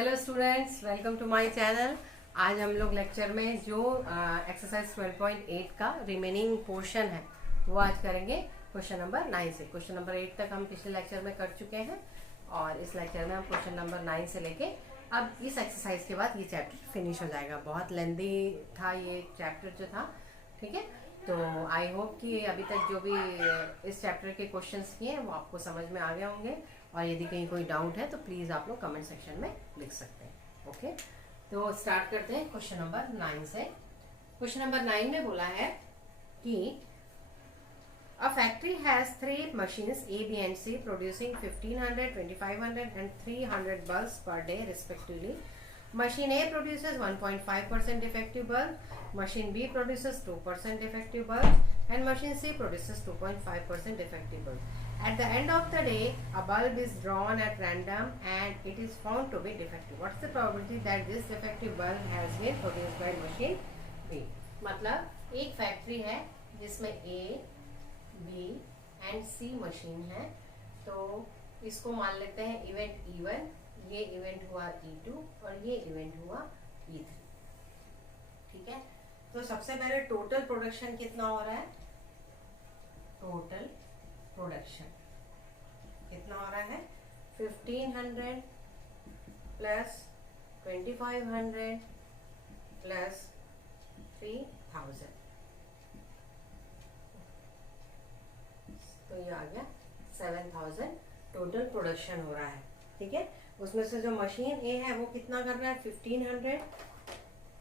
Hello students, welcome to my channel. आज हम लोग लेक्चर में जो एक्सरसाइज 12.8 का रिमेनिंग पोर्शन है वो आज करेंगे क्वेश्चन नंबर 9 से। क्वेश्चन नंबर 8 तक हम पिछले लेक्चर में कर चुके हैं और इस लेक्चर में हम क्वेश्चन नंबर 9 से लेके अब इस एक्सरसाइज के बाद ये चैप्टर फिनिश हो जाएगा। बहुत लेंदी था ये चैप्टर जो था, ठीक है। तो आई होप कि अभी तक जो भी इस चैप्टर के क्वेश्चंस किए हैं वो आपको समझ में आ गए होंगे, और यदि कहीं कोई डाउट है तो प्लीज़ आप लोग कमेंट सेक्शन में लिख सकते हैं। ओके, तो स्टार्ट करते हैं क्वेश्चन नंबर 9 से। क्वेश्चन नंबर 9 में बोला है कि a factory has 3 machines A, B and C producing 1500, 2500 and 300 bulbs per day respectively. Machine A produces 1.5% defective bulb, machine B produces 2% defective bulb and machine C produces 2.5% defective bulb. At the end of the day, a bulb is drawn at random and it is found to be defective. What's the probability that this defective bulb has been produced by machine B? मतलब एक factory है जिसमें A, B and C machine है, तो इसको मान लेते हैं इवेंट E1, ये इवेंट हुआ E2 और ये इवेंट हुआ E3, ठीक है। तो सबसे पहले टोटल प्रोडक्शन कितना हो रहा है? टोटल प्रोडक्शन कितना हो रहा है? 1500 प्लस 2500 प्लस 3000, तो ये आ गया 7000 टोटल प्रोडक्शन हो रहा है, ठीक है। उसमें से जो मशीन ए है वो कितना कर रहा है? 1500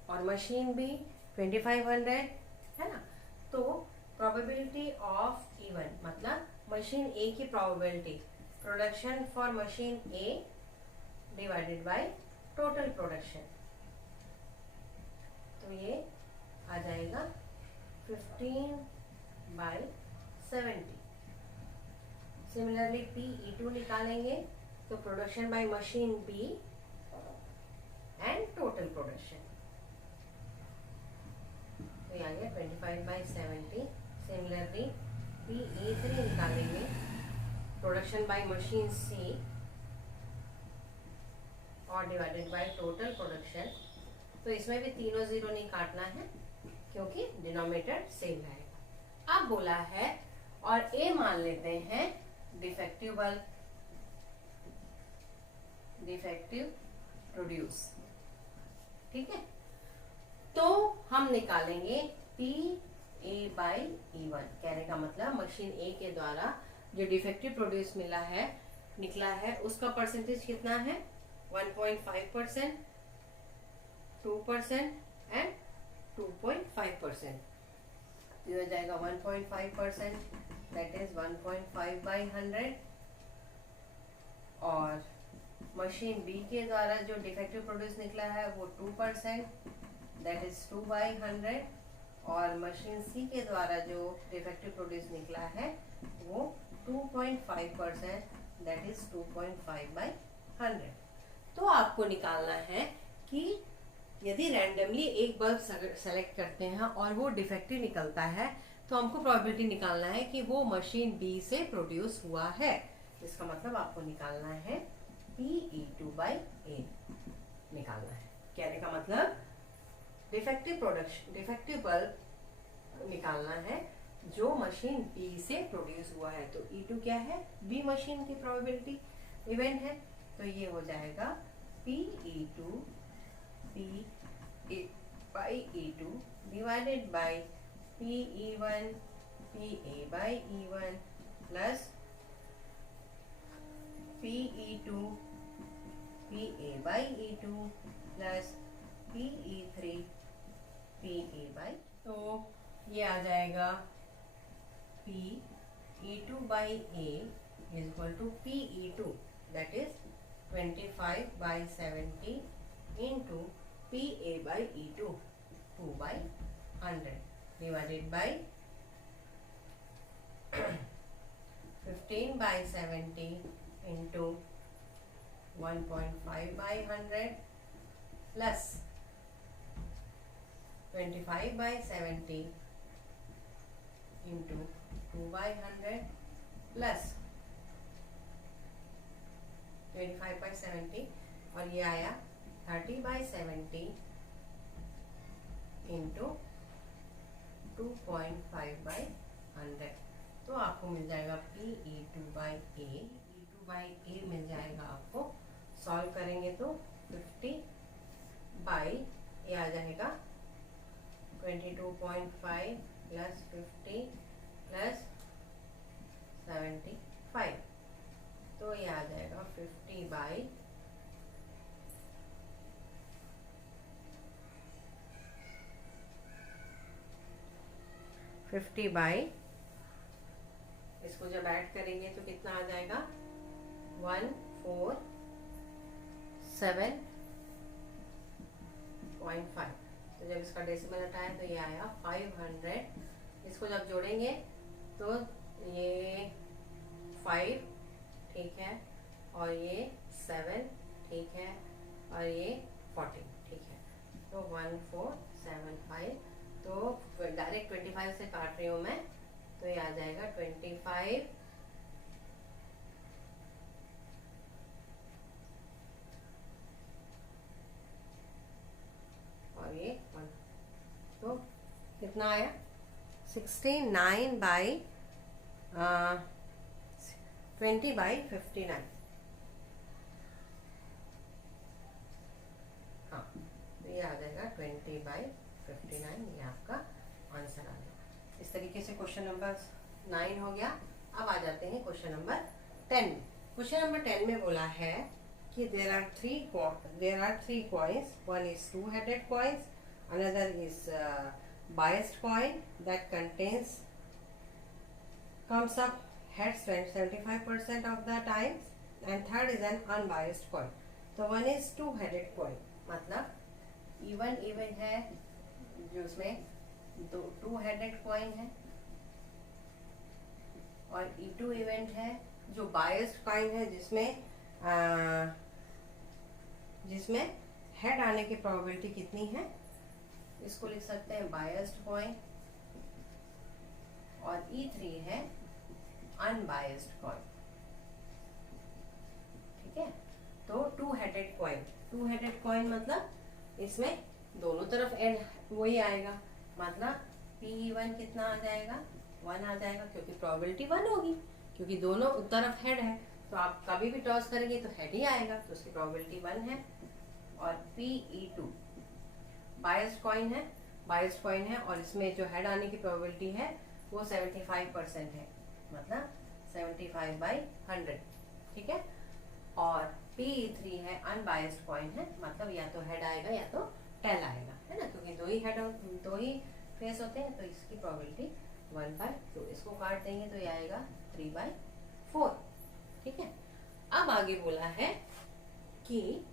और मशीन बी 2500 है ना। तो प्रोबेबिलिटी ऑफ इवन मतलब मशीन ए की probability, production for machine A divided by total production, तो ये आ जाएगा 15/70। सिमिलरली PE2 निकालेंगे तो production by machine B and total production, तो ये आ गया 25/70। सिमिलरली PE3 निकालेंगे, प्रोडक्शन बाय मशीन सी और डिवाइडेड बाय टोटल प्रोडक्शन, तो इसमें भी तीनों जीरो नहीं काटना है क्योंकि डिनोमिनेटर सेम रहेगा। अब बोला है और ए मान लेते हैं डिफेक्टिव बल्ब, डिफेक्टिव प्रोड्यूस, ठीक है। तो हम निकालेंगे PA/E1। कहने का मतलब मशीन ए के द्वारा जो डिफेक्टिव प्रोड्यूस निकला है उसका परसेंटेज कितना है? 1.5%, 2% एंड 2.5%। ये हो जाएगा 1.5%, दैट इज 1.5/100। और मशीन बी के द्वारा जो डिफेक्टिव प्रोड्यूस निकला है वो 2%, दैट इज 2/100। और मशीन सी के द्वारा जो डिफेक्टिव प्रोड्यूस निकला है वो 2.5%, दैट इज 2.5/100। तो आपको निकालना है कि यदि रैंडमली एक बल्ब सेलेक्ट करते हैं और वो डिफेक्टिव निकलता है तो हमको प्रोबेबिलिटी निकालना है कि वो मशीन बी से प्रोड्यूस हुआ है। इसका मतलब आपको निकालना है PE2/A निकालना है। कहने का मतलब डिफेक्टिव बल्ब निकालना है जो मशीन बी से प्रोड्यूस हुआ है। तो E2 क्या है? बी मशीन की प्रोबेबिलिटी इवेंट है, तो ये हो जाएगा PE2 PA/E2 divided by PE1 PA/E1 plus PE2 PA/E2 plus PE3 PA/, तो ये आ जाएगा PE2/A is equal to PE2, that is 25/70 into PA/E2 2/100 divided by 15/70 into 1.5/100 plus 25/70 into 2/100 plus 25/70 और ये आया 30/70 इंटू 2.5/100, तो आपको मिल जाएगा PE2/A मिल जाएगा आपको। सॉल्व करेंगे तो 50 ये आ जाएगा 22.5 प्लस 50 प्लस 75, तो ये आ जाएगा 50/, इसको जब ऐड करेंगे तो कितना आ जाएगा 147.5, तो जब इसका डेसिमल हटाया तो ये आया 500। इसको जब जोड़ेंगे तो ये 5 ठीक है, और ये 7 ठीक है, और ये 14 ठीक है, तो 1475, तो डायरेक्ट 25 से काट रही हूँ मैं, तो ये आ जाएगा 25 और ये 1, तो कितना आया 69/20/59। हाँ, तो ये आ जाएगा 20/59, ये आपका आंसर आ गया। इस तरीके से क्वेश्चन नंबर 9 हो गया। अब आ जाते हैं क्वेश्चन नंबर 10 में। क्वेश्चन नंबर 10 में बोला है कि there are three coins, one is two-headed coins, another is biased coin that comes up heads 75% of the times, and third is an unbiased coin. तो one is two-headed coin, मतलब even है जो उसमें दो two-headed coin है, और E2 event है जो biased coin है, जिसमें हेड आने की प्रोबेबिलिटी कितनी है, इसको लिख सकते हैं बायस्ड कॉइन, और E3 है अनबायस्ड कॉइन। ठीक है, तो टू-हेडेड कॉइन मतलब इसमें दोनों तरफ एड वही आएगा, मतलब PE1 कितना आ जाएगा 1 आ जाएगा, क्योंकि प्रोबेबिलिटी 1 होगी, क्योंकि दोनों तरफ हेड है, तो आप कभी भी टॉस करेंगे तो हेड ही आएगा, तो उसकी प्रोबेबिलिटी 1 है। और PE2 बायस्ड कॉइन है, और इसमें जो हेड आने की प्रोबेबिलिटी है वो 75% है, मतलब 75/100। ठीक है, और PE3 है अनबायस्ड कॉइन है, मतलब या तो हेड आएगा या तो टेल आएगा, है ना, क्योंकि दो ही फेस होते हैं, तो इसकी प्रोबेबिलिटी 1/2। इसको काट देंगे तो ये आएगा 3/4। ठीक है, अब आगे बोला है कि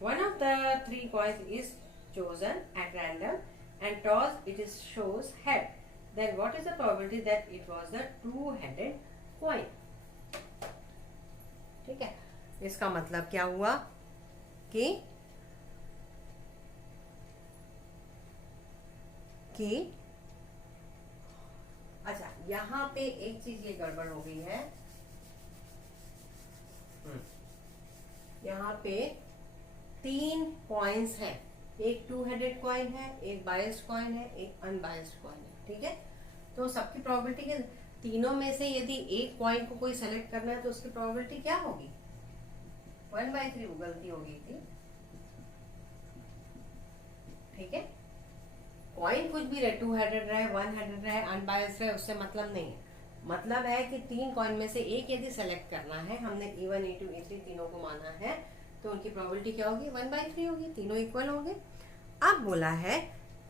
one of the three coins is chosen at random and tossed, it shows head, then what is the probability that it was the two-headed coin? ठीक है, इसका मतलब क्या हुआ कि अच्छा, यहाँ पे एक चीज ये गड़बड़ हो गई है, यहाँ पे 3 कॉइन्स हैं, एक टू-हेडेड कॉइन है, एक बायस्ड कॉइन है, एक अनबायस्ड कॉइन है। ठीक है, तो सबकी प्रोबेबिलिटी के तीनों में से यदि एक कॉइन को कोई सेलेक्ट करना है तो उसकी प्रोबेबिलिटी क्या होगी 1/3, वो गलती हो गई थी। ठीक है, कॉइन कुछ भी रहे, टू-हेडेड रहे, वन-हेडेड रहे, अनबायस्ड रहे, उससे मतलब नहीं है, मतलब है कि 3 कॉइन में से एक यदि सेलेक्ट करना है, हमने E1 E2 E3 तीनों को माना है, तो उनकी प्रोबेबिलिटी क्या होगी 1/3 होगी, तीनों इक्वल होंगे। अब बोला है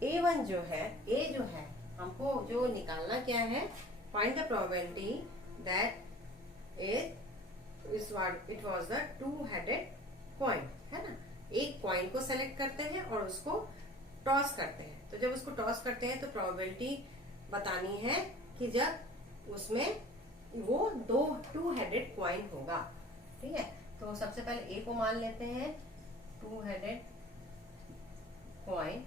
A1 जो है, A जो है, हमको जो निकालना क्या है, find the probability that it was the to-headed coin, है ना। एक कॉइन को सेलेक्ट करते हैं और उसको टॉस करते हैं, तो जब उसको टॉस करते हैं तो प्रोबेबिलिटी बतानी है कि जब उसमें वो दो टू-हेडेड कॉइन होगा। ठीक है, तो सबसे पहले ए को मान लेते हैं टू-हेडेड कॉइन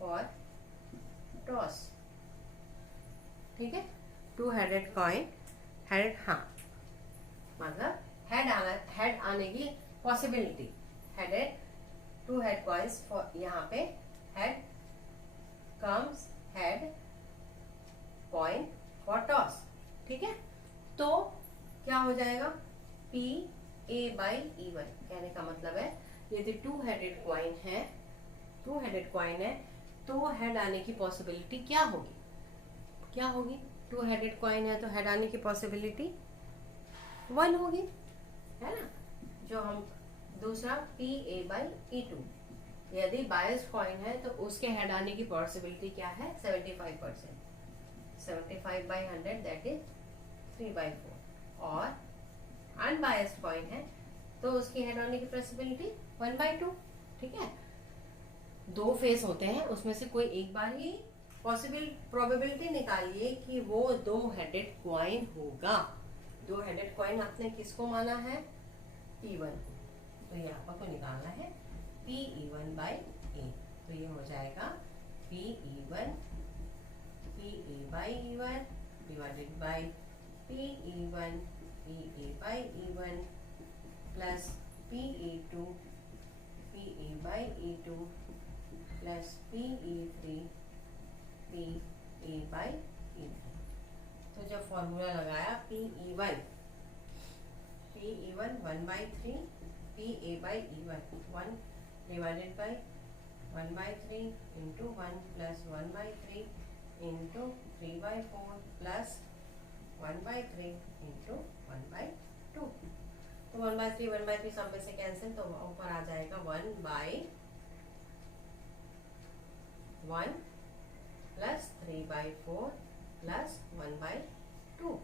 फॉर टॉस। ठीक है, टू-हेडेड कॉइन हेड, हाँ, मतलब हेड आने की possibility headed to head coins for, यहाँ पे head comes head coin for toss. ठीक है, तो क्या हो जाएगा पी ए बाई इवन। कहने का मतलब है यदि टू हेडेड कॉइन है, टू हेडेड कॉइन है तो हेड आने की पॉसिबिलिटी क्या होगी, क्या होगी? टू हेडेड कॉइन है तो हेड आने की पॉसिबिलिटी 1 होगी, है ना। जो हम दूसरा P A by E two, यदि बायस्ड कॉइन है तो उसके हेड आने की पॉसिबिलिटी क्या है 75%, 75 बाई 100 दैट इज 3/4। और अनबायस्ड कॉइन है तो उसकी हेड आने की पॉसिबिलिटी 1/2। ठीक है, दो फेस होते हैं, उसमें से कोई एक बार ही पॉसिबल प्रोबेबिलिटी निकालिए कि वो दो हेडेड कॉइन होगा। दो हेडेड कॉइन आपने किसको माना है? P1, तो ये आपको निकालना है P1 बाई ए। तो ये हो जाएगा P1 by E1 divided by P1 by E1 plus P2 by E2 plus P3 by E3। तो जब फॉर्मूला लगाया P1 1/3 PA by E1 1 divided by 1/3 into 1 plus 1/3 into 3/4 plus 1/3 into 1/2। तो 1/3 सब में से कैंसिल, तो ऊपर आ जाएगा 1/1 प्लस 3/4 प्लस 1/2।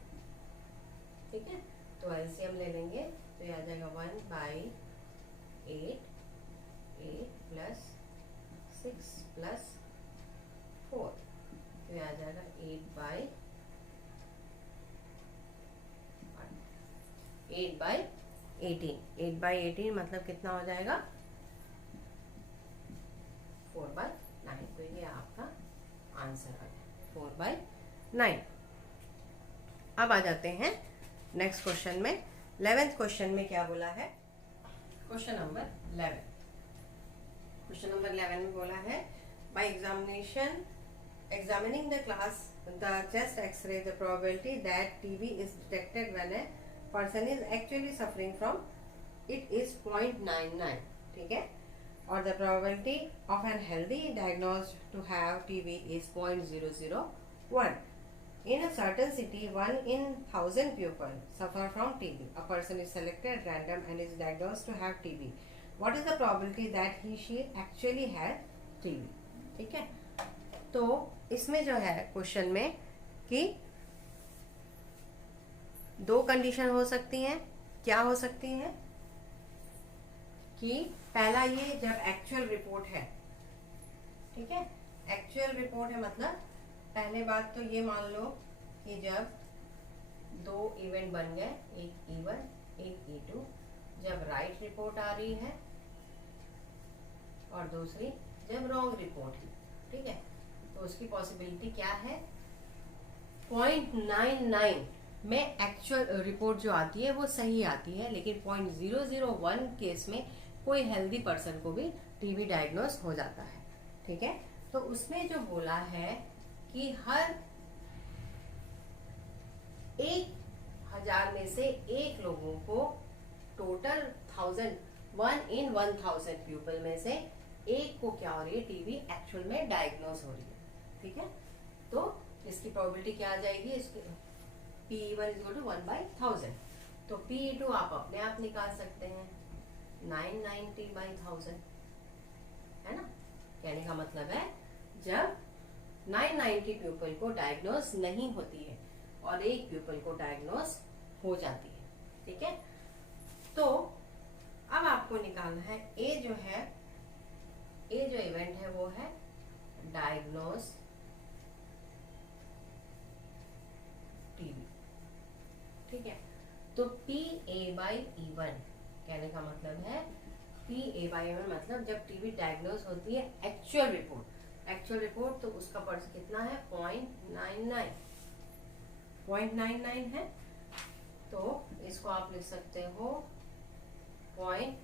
ठीक है, तो एलसीएम ले लेंगे तो ये आ जाएगा 1/8 प्लस 6 प्लस 4, तो ये आ जाएगा 8/18 मतलब कितना हो जाएगा 4/9। तो ये आपका आंसर आ गया 4/9। अब आ जाते हैं नेक्स्ट क्वेश्चन में। 11th क्वेश्चन में क्या बोला है? क्वेश्चन नंबर 11, क्वेश्चन नंबर 11 में बोला है bye examining the chest x-ray, the probability that TB is detected when a person is actually suffering from it is 0.99। ठीक है, और the probability of an healthy diagnosed to have TB is 0.001। In a certain city, 1 in 1,000 people suffer from TB. A person is selected at random and is diagnosed to have TB. What is the probability that she actually had TB? ठीक है, तो इसमें जो है question में कि दो condition हो सकती हैं। क्या हो सकती हैं कि पहला ये जब एक्चुअल रिपोर्ट है, ठीक है, एक्चुअल रिपोर्ट है मतलब पहले बात तो ये मान लो कि जब दो इवेंट बन गए, एक E1 एक E2, जब राइट रिपोर्ट आ रही है और दूसरी जब रॉन्ग रिपोर्ट है। ठीक है, तो उसकी पॉसिबिलिटी क्या है 0.99 में एक्चुअल रिपोर्ट जो आती है वो सही आती है, लेकिन 0.001 केस में कोई हेल्दी पर्सन को भी टीबी डायग्नोस हो जाता है। ठीक है, तो उसमें जो बोला है कि हर 1,000 में से एक लोगों को टोटल 1 in 1,000 पीपल में से एक को क्या हो रही है टीबी एक्चुअल में डायग्नोस हो रही है। ठीक है, तो इसकी प्रोबेबिलिटी क्या आ जाएगी, इसकी P1 = 1/1000। तो P2 आप अपने आप निकाल सकते हैं 990/1000, है ना। कहने का मतलब है जब 990 पीपल को डायग्नोस नहीं होती है और एक पीपल को डायग्नोस हो जाती है। ठीक है, तो अब आपको निकालना है ए जो है, ए जो इवेंट है वो है डायग्नोस टीबी। ठीक है, तो PA/E1 कहने का मतलब है PA/E1 मतलब जब टीबी डायग्नोस होती है एक्चुअल रिपोर्ट तो उसका परसेंट कितना है 0.99 है। तो इसको आप लिख सकते हो 0.99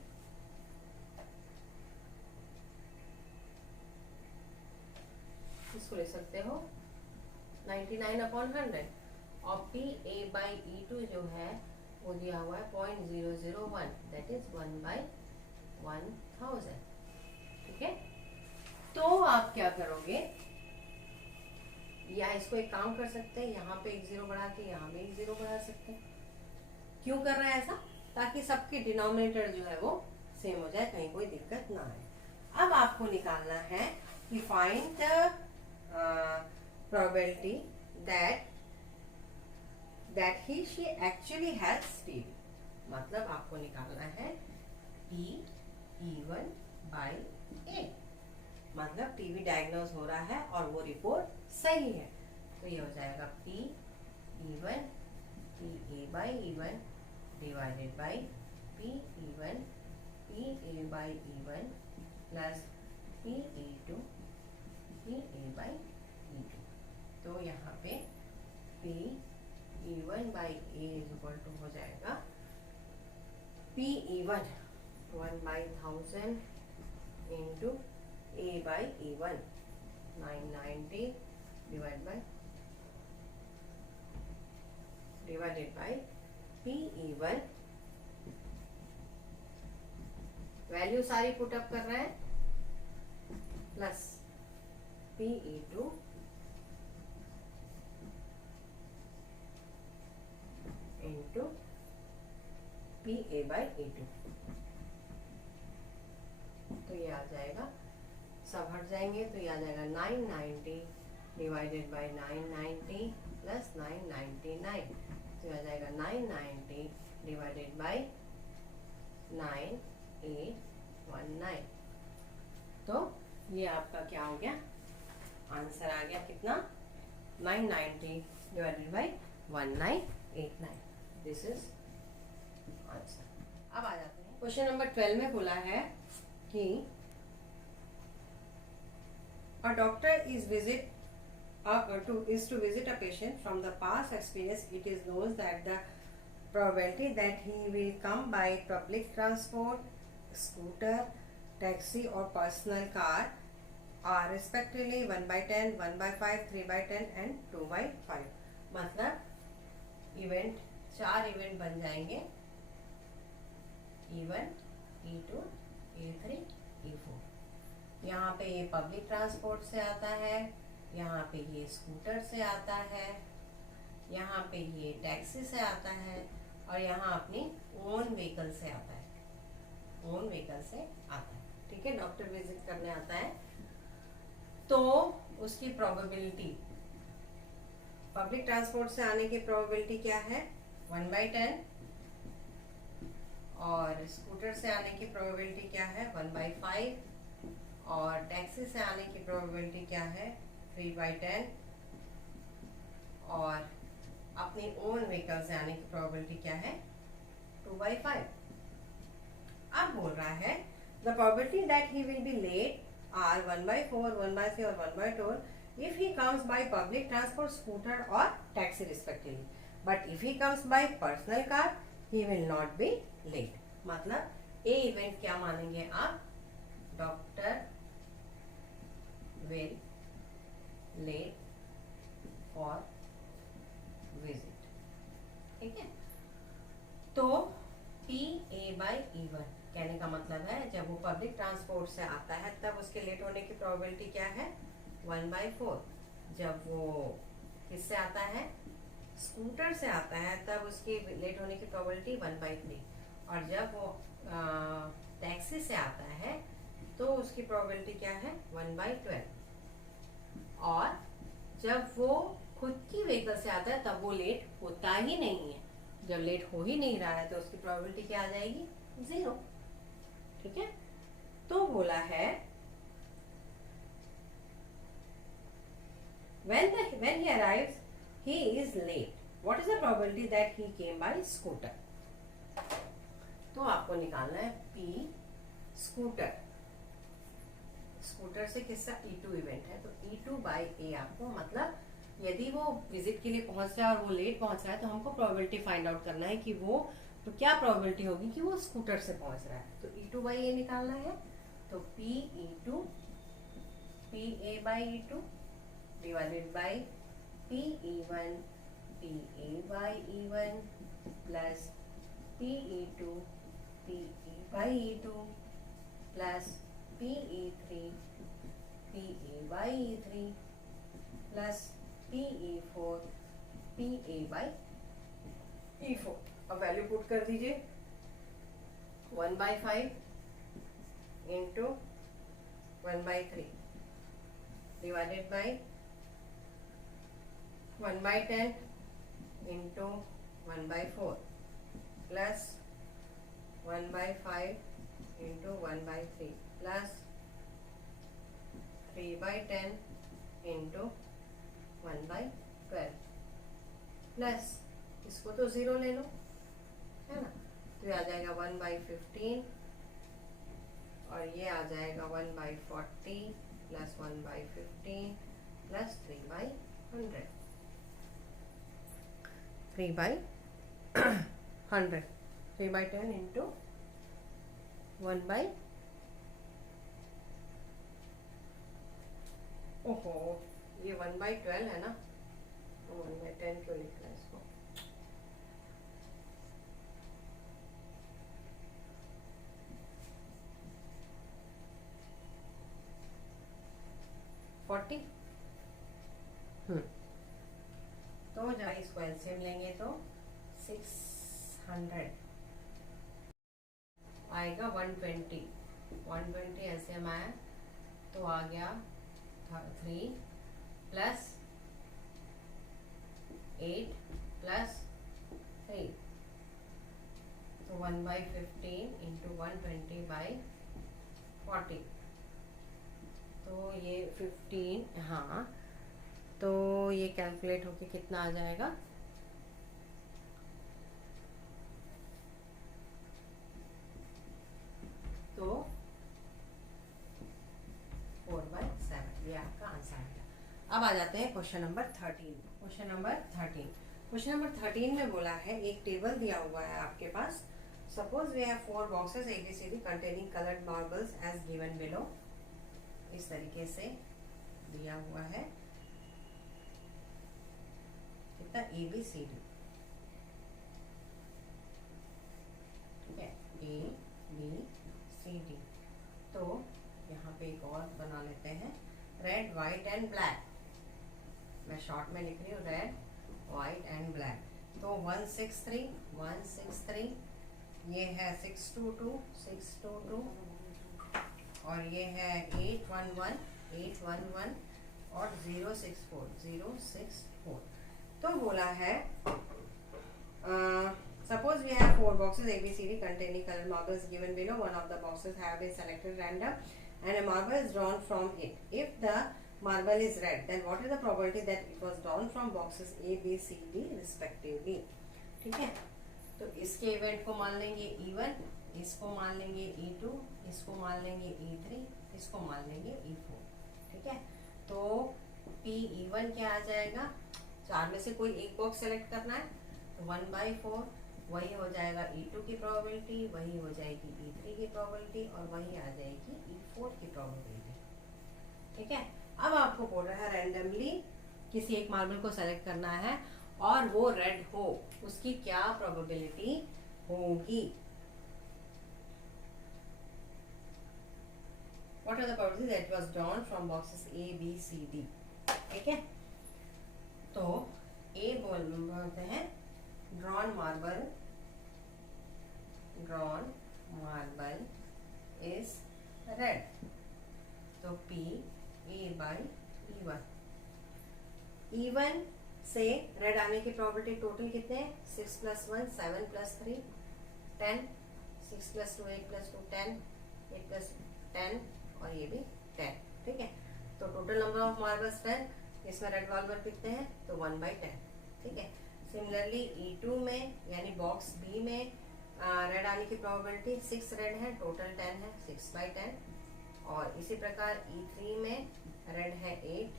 इसको ले सकते हो 99/100 और PA/E2 जो है वो दिया हुआ है 0.001, दैट इज 1/1000। ठीक है, तो आप क्या करोगे, या इसको एक काम कर सकते हैं, यहाँ पे एक जीरो बढ़ा के यहाँ पे एक जीरो बढ़ा सकते हैं। क्यों कर रहे हैं ऐसा? ताकि सबकी डिनोमिनेटर जो है वो सेम हो जाए, कहीं कोई दिक्कत ना आए। अब आपको निकालना है कि find the probability that he she actually has TB. मतलब आपको निकालना है P/E1/A, मतलब टीबी डायग्नोज हो रहा है और वो रिपोर्ट सही है। तो ये हो जाएगा P/E1 PA/E1 divided by P/E1 PA/E1 plus P/E2 PA/E2। तो यहाँ पे P/E1/A इज इक्वल टू हो जाएगा P/E1 1/1000 into A/E1 990 divided by P/E1, value सारी पुटअप कर रहे हैं, प्लस P/E2 इंटू PA/E2। तो ये आ जाएगा, सब हट जाएंगे तो ये आ जाएगा 990 डिवाइडेड बाई 990 प्लस 999। तो आ जाएगा 990 डिवाइडेड बाई 9819। तो ये आपका क्या हो गया, आंसर आ गया कितना, 990 divided by 1989। This is answer. अब आ जाते हैं क्वेश्चन नंबर 12 में बोला है कि a doctor is to visit a patient. From the past experience, it is known that the probability that he will come by public transport, scooter, taxi or personal car are respectively 1/10, 1/5, 3/10 and 2/5। मतलब event 4 event बन जाएंगे, E1 E2 E3 E4। यहाँ पे ये public transport से आता है, यहाँ पे ये स्कूटर से आता है, यहाँ पे ये टैक्सी से आता है और यहाँ अपनी ओन व्हीकल से आता है, ओन व्हीकल से आता है। ठीक है, डॉक्टर विजिट करने आता है तो उसकी प्रोबेबिलिटी, पब्लिक ट्रांसपोर्ट से आने की प्रोबेबिलिटी क्या है 1/10 और स्कूटर से आने की प्रोबेबिलिटी क्या है 1/5 और टैक्सी से आने की प्रोबेबिलिटी क्या है 3/10 और अपनी ओन व्हीकल से आने की प्रोबेबिलिटी क्या है 2/5। अब बोल रहा है the probability that he will be late are 1/4, 1/3 और 1/2 if he comes by public transport, scooter or taxi respectively, but if he comes by personal car he will not be late। मतलब ए event क्या मानेंगे आप, doctor will late for visit। ठीक है, तो PA/E1 कहने का मतलब है जब वो पब्लिक ट्रांसपोर्ट से आता है तब उसके लेट होने की प्रोबेबिलिटी क्या है 1/4। जब वो किससे आता है, स्कूटर से आता है, तब उसकी लेट होने की प्रोबेबिलिटी 1/3 और जब वो टैक्सी से आता है तो उसकी प्रोबेबिलिटी क्या है 1/12 और जब वो खुद की व्हीकल से आता है तब वो लेट होता ही नहीं है। जब लेट हो ही नहीं रहा है तो उसकी प्रोबेबिलिटी क्या आ जाएगी 0। ठीक है, तो बोला है when he arrives he is late, what is the probability that he came by scooter। तो आपको निकालना है P स्कूटर, स्कूटर से किसका E2 इवेंट है तो E2/A आपको, मतलब यदि वो विजिट के लिए पहुंच रहा है और वो लेट पहुंच रहा है तो हमको प्रोबेबिलिटी फाइंड आउट करना है कि वो तो क्या प्रोबेबिलिटी होगी कि वो स्कूटर से पहुंच रहा है। तो E2/A निकालना है तो PE2 PA/E2 divided by P E one P A by E one plus P E two P A by E two plus P E three P A by E three plus P E four P A by E four. अब value put कर दीजिए 1/5 into 1/3 divided by 1/10 into 1/4 plus 1/5 into 1/3 plus 3/10 into 1/12 plus इसको तो 0 ले लो, है ना, तो ये आ जाएगा 1/15 और ये आ जाएगा 1/40 प्लस 1/15 प्लस 3/100 3/100 3/10 इंटू 1/, ओहो ये 1/12 है ना, 1/10 क्यों लिख रहा है इसको, तो जब इसको एलसीएम लेंगे तो 600 आएगा, 120 एलसीएम आया तो आ गया 3 प्लस 8 प्लस 3 तो 1/15 इंटू 120/40 तो ये 15, हाँ तो ये कैलकुलेट होके कितना आ जाएगा, तो 4/7 ये आपका आंसर है। अब आ जाते हैं क्वेश्चन नंबर 13। क्वेश्चन नंबर 13 में बोला है एक टेबल दिया हुआ है आपके पास। Suppose we have 4 boxes ABCD containing coloured marbles as given below. इस तरीके से दिया हुआ है कितना ABCD, ठीक है, ABCD। तो यहाँ पे एक और बना लेते हैं, रेड वाइट एंड ब्लैक, मैं शॉर्ट में लिख रही हूँ रेड वाइट एंड ब्लैक। तो 163 ये है 622 और ये है 811 और 064। तो बोला है suppose we have 4 boxes ABCD containing colored marbles given below. One of the boxes have been selected random and a marble is drawn from it. If the marble is red, then what is the probability that it was drawn from boxes A, B, C, D respectively? ठीक है, तो इसके event को मान लेंगे E1, इसको मान लेंगे E2, इसको मान लेंगे E3, इसको मान लेंगे E4। ठीक है, तो PE1 क्या आ जाएगा, 4 में से कोई एक बॉक्स सेलेक्ट करना है, तो 1/4 वही हो जाएगा E2 की प्रोबेबिलिटी, वही हो जाएगी E3 की प्रोबेबिलिटी और वही आ जाएगी E4 की प्रोबेबिलिटी। ठीक है, अब आपको बोल रहा है रैंडमली किसी एक मार्बल को सेलेक्ट करना है और वो रेड हो, उसकी क्या प्रोबेबिलिटी होगी। What are the probabilities that was drawn from boxes A, B, C, D? ठीक है, तो A बोलते हैं drawn marble is red, तो P A/E1। E1 से रेड आने की प्रोबेबिलिटी टोटल कितने हैं, 6 + 1 7 + 3 10, 6 + 2 8 + 2 10, 8 + 10 और ये भी 10। ठीक है, तो टोटल नंबर ऑफ मार्बल्स 10, इसमें रेड मार्बल कितने हैं, तो 1/10। ठीक है, सिमिलरली E2 में यानी बॉक्स B में रेड आने की प्रोबेबिलिटी 6 रेड है, टोटल 10 है, 6/10। और इसी प्रकार E3 में रेड है 8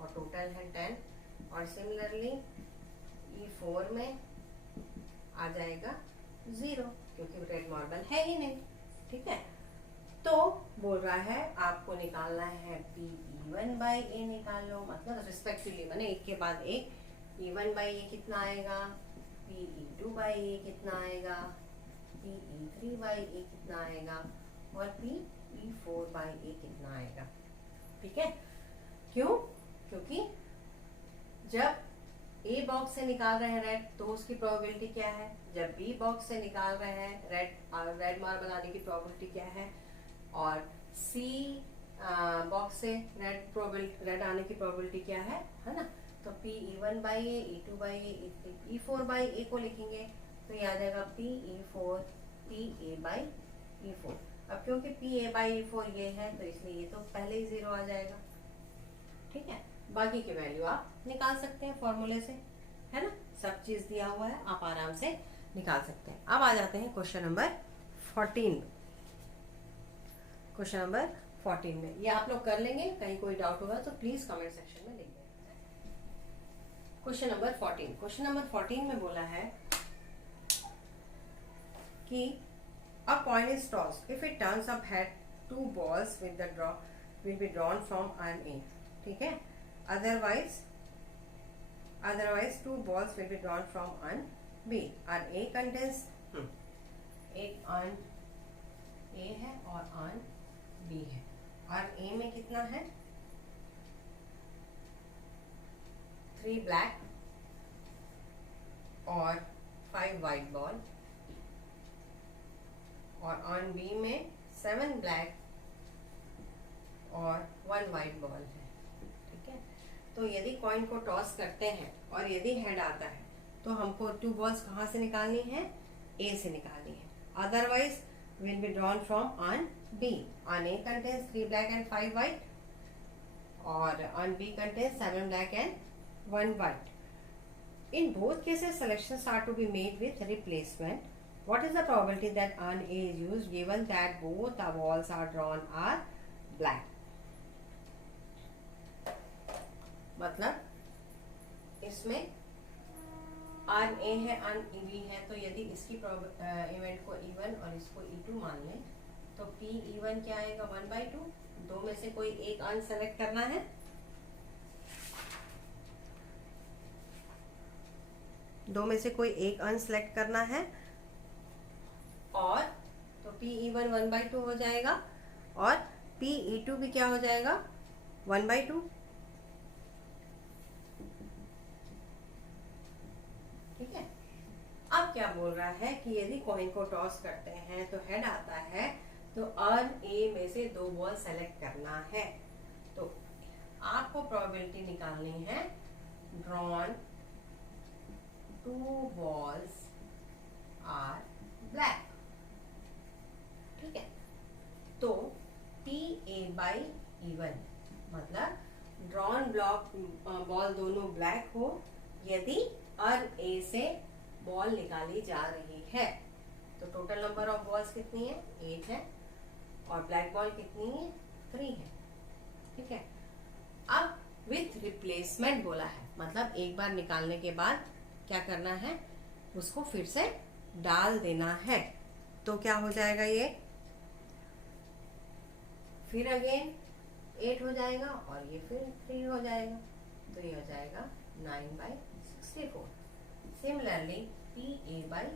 और टोटल है 10। और सिमिलरली E4 में आ जाएगा 0 क्योंकि रेड मार्बल है ही नहीं। ठीक है, तो बोल रहा है आपको निकालना है पी ई वन बाई ए निकाल लो, मतलब रिस्पेक्टिवली मैंने एक के बाद एक। ई वन बाई ए कितना आएगा, पी ई टू बाई ए कितना आएगा, पी ई थ्री बाई ए कितना आएगा, और पी ई फोर बाई ए कितना आएगा। ठीक है, क्यों? क्योंकि जब ए बॉक्स से निकाल रहे हैं रेड तो उसकी प्रोबेबिलिटी क्या है, जब बी बॉक्स से निकाल रहे हैं रेड मार्बल आने की प्रोबेबिलिटी क्या है, और सी बॉक्स से रेड आने की प्रोबेबिलिटी क्या है ना। तो P E one by A, E two by A, E four by A को लिखेंगे तो ये आ जाएगा P E four P A by E four. अब क्योंकि P A by E four ये है तो इसलिए ये तो पहले ही 0 आ जाएगा। ठीक है, बाकी की वैल्यू आप निकाल सकते हैं फॉर्मूले से, है ना, सब चीज दिया हुआ है, आप आराम से निकाल सकते हैं। अब आ जाते हैं क्वेश्चन नंबर 14। क्वेश्चन नंबर 14 में ये आप लोग कर लेंगे, कहीं कोई डाउट होगा तो प्लीज कमेंट सेक्शन में लिख दें। क्वेश्चन नंबर 14, क्वेश्चन नंबर 14 में बोला है कि a coin is tossed if it turns up head, 2 balls with the draw will be drawn from an A. ठीक है, otherwise 2 balls will be drawn from an B. An A contains एक an A है और an B है, और A में कितना है, 3 ब्लैक और 5 वाइट बॉल, और ऑन बी में 7 ब्लैक और 1 वाइट बॉल है। ठीक है, तो यदि कॉइन को टॉस करते हैं और यदि हेड आता है तो हमको 2 बॉल्स कहाँ से निकालनी है, ए से निकालनी है। Otherwise will be drawn from urn B. Urn A contains 3 black and 5 white, और urn B contains 7 black and 1 white. In both cases, selections are to be made with replacement. What is the probability that an A is used given that both the balls are drawn are black? मतलब इसमें an A है an B है, तो यदि इसकी event को E1 और इसको E2 मान लें तो P E1 क्या आएगा 1/2। दो में से कोई एक अन सेलेक्ट करना है, दो में से कोई एक अन सेलेक्ट करना है, और तो पी ई वन 1/2 हो जाएगा और पी ई टू भी क्या हो जाएगा 1/2। ठीक है, अब क्या बोल रहा है कि यदि कॉइन को टॉस करते हैं तो हेड आता है तो अर्न ए में से 2 बॉल सेलेक्ट करना है। तो आपको प्रोबेबिलिटी निकालनी है ड्रॉन 2 balls are black। ठीक है, तो पी ए बाई E1 मतलब ड्रॉन बॉल दोनों ब्लैक हो यदि अर्न ए से बॉल निकाली जा रही है। तो टोटल नंबर ऑफ बॉल्स कितनी है, 8 है, और ब्लैक बॉल कितनी है, 3 है। ठीक है, अब विथ रिप्लेसमेंट बोला है, मतलब एक बार निकालने के बाद क्या करना है, उसको फिर से डाल देना है। तो क्या हो जाएगा, ये फिर अगेन 8 हो जाएगा और ये फिर 3 हो जाएगा, तो ये हो जाएगा 9/64। Similarly P A by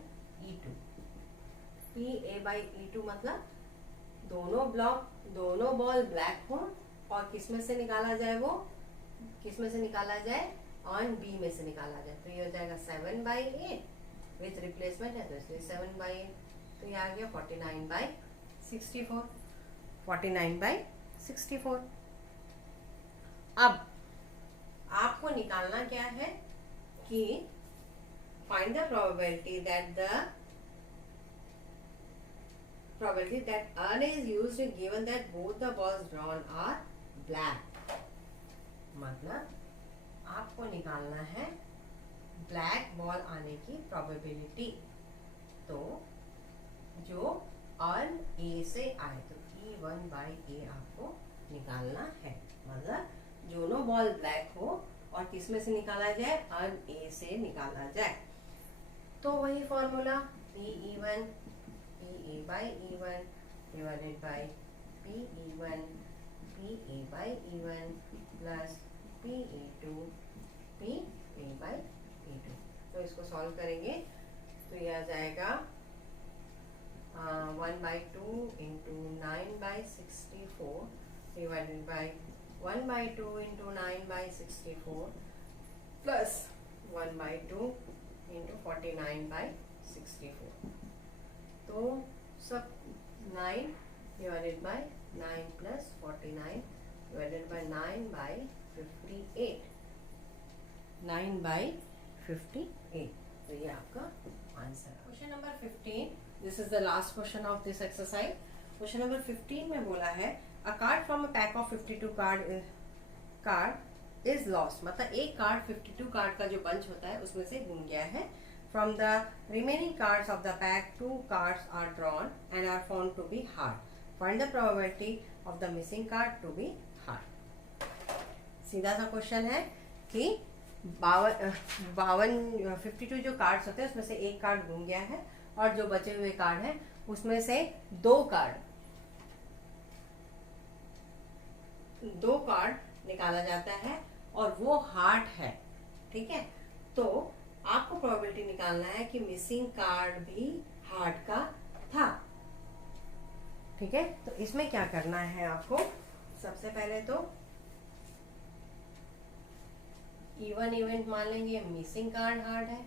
E2, P A by E2 मतलब दोनों बॉल ब्लैक हो और किसमें से निकाला जाए, वो किसमें से निकाला जाए, ऑन बी में से निकाला जाए। तो ये हो जाएगा 7/8 विथ रिप्लेसमेंट है तो इसलिए 7/8, तो ये आ गया 49/64। 49/64। अब आपको निकालना क्या है कि find the probability that urn is used given that both the balls drawn are black. मतलब आपको निकालना है ब्लैक बॉल आने की प्रोबेबिलिटी। तो जो अर्न ए से आए तो E1/A आपको निकालना है, मतलब दोनों बॉल ब्लैक हो और किसमें से निकाला जाए, अर्न ए से निकाला जाए। तो वही formula PE1 PA/E1 divided by PE1 PA by E1 plus PE2 PA by E2। तो इसको सॉल्व करेंगे तो ये आ जाएगा 1/2 into 9/64 divided by 1/2 into 9/64 plus 1/2 into 49/64। तो सब 9 divided by 9 plus 49 divided by 9/58 9/58। तो ये आपका आंसर है। Question number 15, this is the last question of this exercise. Question number 15 में बोला है अ card from a pack of 52 card is lost, मतलब एक कार्ड 52 कार्ड का जो बंच होता है उसमें से गुम गया है। From the remaining cards of the pack 2 cards are drawn and are found to be hearts, find the probability of the missing card to be hearts. सीधा सा क्वेश्चन है कि 52 जो कार्ड्स होते हैं उसमें से एक कार्ड गुम गया है और जो बचे हुए कार्ड हैं उसमें से दो कार्ड निकाला जाता है और वो हार्ड है। ठीक है, तो आपको प्रोबेबिलिटी निकालना है कि मिसिंग कार्ड भी हार्ड का था। ठीक है, तो इसमें क्या करना है आपको, सबसे पहले तो इवन इवेंट मान लेंगे, मिसिंग कार्ड हार्ड है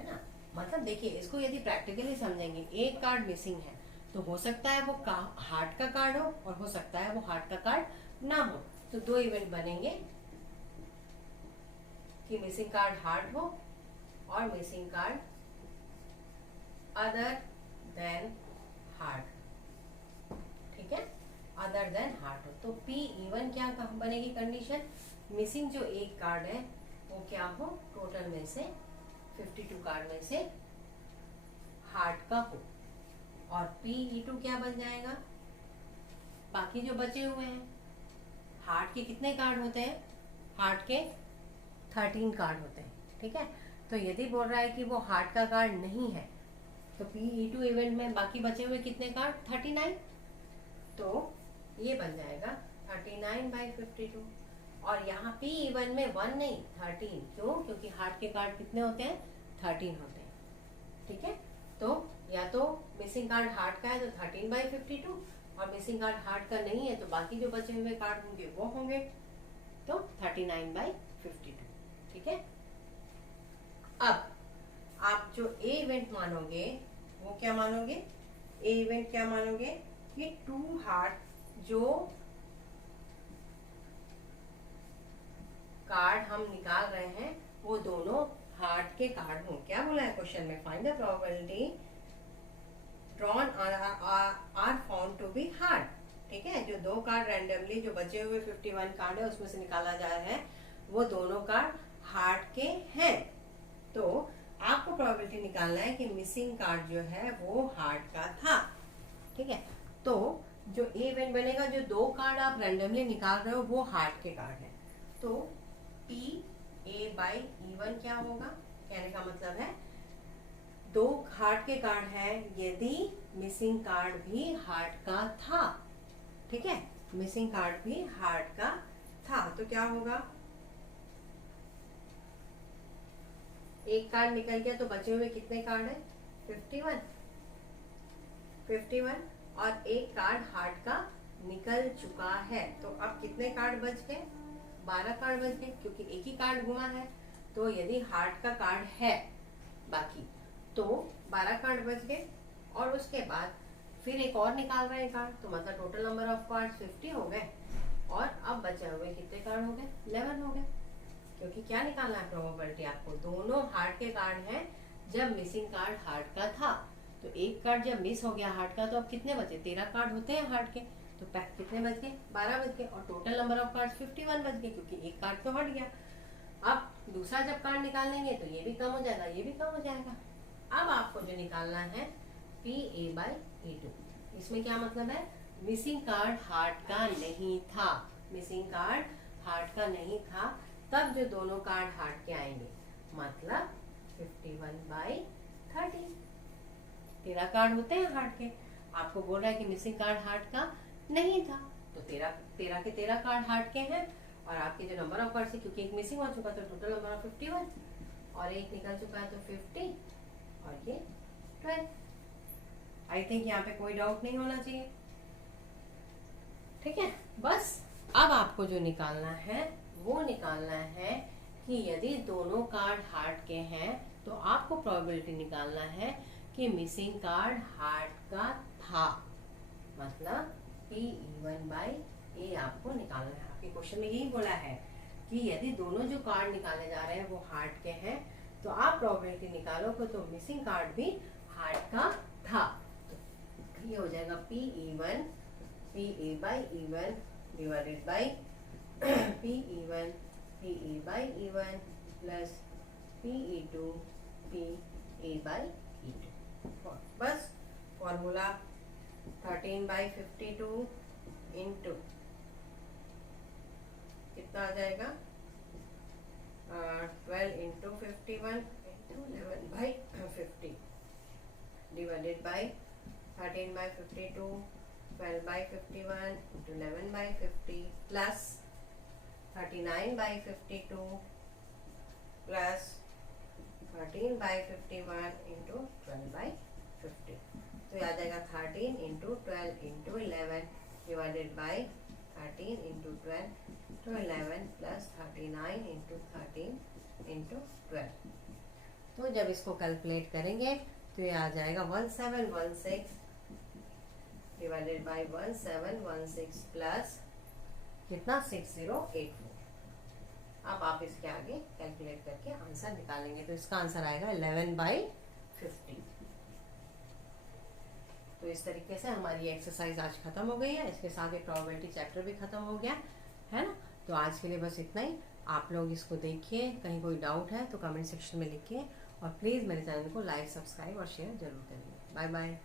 ना। मतलब देखिए, इसको यदि प्रैक्टिकली समझेंगे, एक कार्ड मिसिंग है तो हो सकता है वो हार्ट का कार्ड हो और हो सकता है वो हार्ट का कार्ड ना हो। तो दो इवेंट बनेंगे कि मिसिंग कार्ड हार्ट हो और missing card other than heart. ठीक है, अदर देन हार्ट हो। तो P इवन क्या बनेगी कंडीशन, मिसिंग जो एक कार्ड है वो क्या हो, टोटल में से 52 कार्ड में से हार्ट का हो। और PE2 क्या बन जाएगा, बाकी जो बचे हुए हैं। हार्ट के कितने कार्ड होते हैं, हार्ट के 13 कार्ड होते हैं। ठीक है, तो यदि बोल रहा है कि वो हार्ट का कार्ड नहीं है तो PE2 इवेंट में बाकी बचे हुए कितने कार्ड, 39। तो ये बन जाएगा 39/52। और यहाँ P1 में 1 नहीं 13, क्यों, क्योंकि हार्ट के कार्ड कितने होते हैं, 13 होते हैं। ठीक है, तो या तो मिसिंग कार्ड हार्ट का है तो 13/52 और मिसिंग कार्ड हार्ट का नहीं है तो बाकी जो बचे हुए कार्ड होंगे वो होंगे तो 39/52। ठीक है, अब आप जो ए इवेंट मानोगे वो क्या मानोगे, ए इवेंट क्या मानोगे कि 2 हार्ट जो कार्ड हम निकाल रहे हैं वो दोनों हार्ट के कार्ड हों। क्या बोला है क्वेश्चन में, find the probability drawn are found to be hearts. ठीक है, जो दो कार्ड रैंडमली जो बचे हुए 51 कार्ड है उसमें से निकाला जा रहा है वो दोनों कार्ड हार्ट के हैं। तो आपको प्रोबेबिलिटी निकालना है कि मिसिंग कार्ड जो है वो हार्ट का था। ठीक है, तो जो ए इवेंट बनेगा, जो दो कार्ड आप रैंडमली निकाल रहे हो वो हार्ट के कार्ड है। तो PA/E1 क्या होगा, कहने का मतलब है दो हार्ट के कार्ड है यदि मिसिंग कार्ड भी हार्ट का था। ठीक है, मिसिंग कार्ड भी हार्ट का था तो क्या होगा, एक कार्ड निकल गया तो बचे हुए कितने कार्ड है, 51 और एक कार्ड हार्ट का निकल चुका है। तो अब कितने कार्ड बच गए, 12 कार्ड बच गए, क्योंकि एक ही कार्ड घुमा है। तो यदि हार्ट का कार्ड है बाकी तो 12 कार्ड बच गए और उसके बाद फिर एक और निकाल रहे हैं कार्ड, तो मतलब टोटल नंबर ऑफ कार्ड 50 हो गए और अब बचे हुए कितने कार्ड हो गए, 11 हो गए। क्योंकि क्या निकालना है प्रोबेबिलिटी आपको, दोनों हार्ट के कार्ड हैं जब मिसिंग कार्ड हार्ट का था। तो एक कार्ड जब मिस हो गया हार्ट का तो अब कितने बचे, 13 कार्ड होते हैं हार्ट के, तो पैक कितने बच गए, 12 बच गए और टोटल नंबर ऑफ कार्ड 51 बच गए क्योंकि एक कार्ड तो हट गया। अब दूसरा जब कार्ड निकालेंगे तो ये भी कम हो जाएगा, ये भी कम हो जाएगा। अब आपको जो निकालना है PA/E2। इसमें क्या मतलब है, मिसिंग कार्ड हार्ट का नहीं था, मिसिंग कार्ड हार्ट का नहीं था, तब जो दोनों कार्ड हार्ट के आएंगे मतलब 51/30। 13 कार्ड होते हैं हार्ट के। आपको बोल रहा है कि मिसिंग कार्ड हार्ट का नहीं था, तो 13 के 13 कार्ड हार्ट के हैं। और आपके जो नंबर ऑफ कार्ड से, क्योंकि एक मिसिंग हो चुका तो टोटल नंबर ऑफ 51, और एक निकल चुका है तो 50 और ये 12। आई थिंक यहाँ पे कोई डाउट नहीं होना चाहिए। ठीक है, बस अब आपको जो निकालना है वो निकालना है कि यदि दोनों कार्ड हार्ट के हैं तो आपको प्रोबेबिलिटी निकालना है कि मिसिंग कार्ड हार्ट का था, मतलब P(E1/A) आपको निकालना है। आपके क्वेश्चन में यही बोला है कि यदि दोनों जो कार्ड निकाले जा रहे हैं वो हार्ट के हैं तो आप प्रोबेबिलिटी निकालोगे तो मिसिंग कार्ड भी हार्ट का था। तो ये हो जाएगा P(E1) PA/E1 divided by P(E1) PA/E1 plus P(E2) PA/E2। बस फॉर्मूला 13/52 इंटू कितना आ जाएगा 12 into 51 into 11/50 divided by 13/52 12/51 into 11/50 plus 39/52 plus 13/51 into 12/50। तो आ जाएगा 13 into 12 into 11 divided by 13 into 12 to 11 plus 39 into 13 into 12। तो जब इसको कैलकुलेट करेंगे तो ये आ जाएगा 1716 डिवाइडेड बाई 1716 प्लस कितना 6084। अब आप इसके आगे कैलकुलेट करके आंसर निकालेंगे तो इसका आंसर आएगा 11/50। तो इस तरीके से हमारी एक्सरसाइज आज खत्म हो गई है। इसके साथ ही प्रोबेबिलिटी चैप्टर भी खत्म हो गया है ना। तो आज के लिए बस इतना ही। आप लोग इसको देखिए, कहीं कोई डाउट है तो कमेंट सेक्शन में लिखिए और प्लीज़ मेरे चैनल को लाइक, सब्सक्राइब और शेयर जरूर करिए। Bye bye.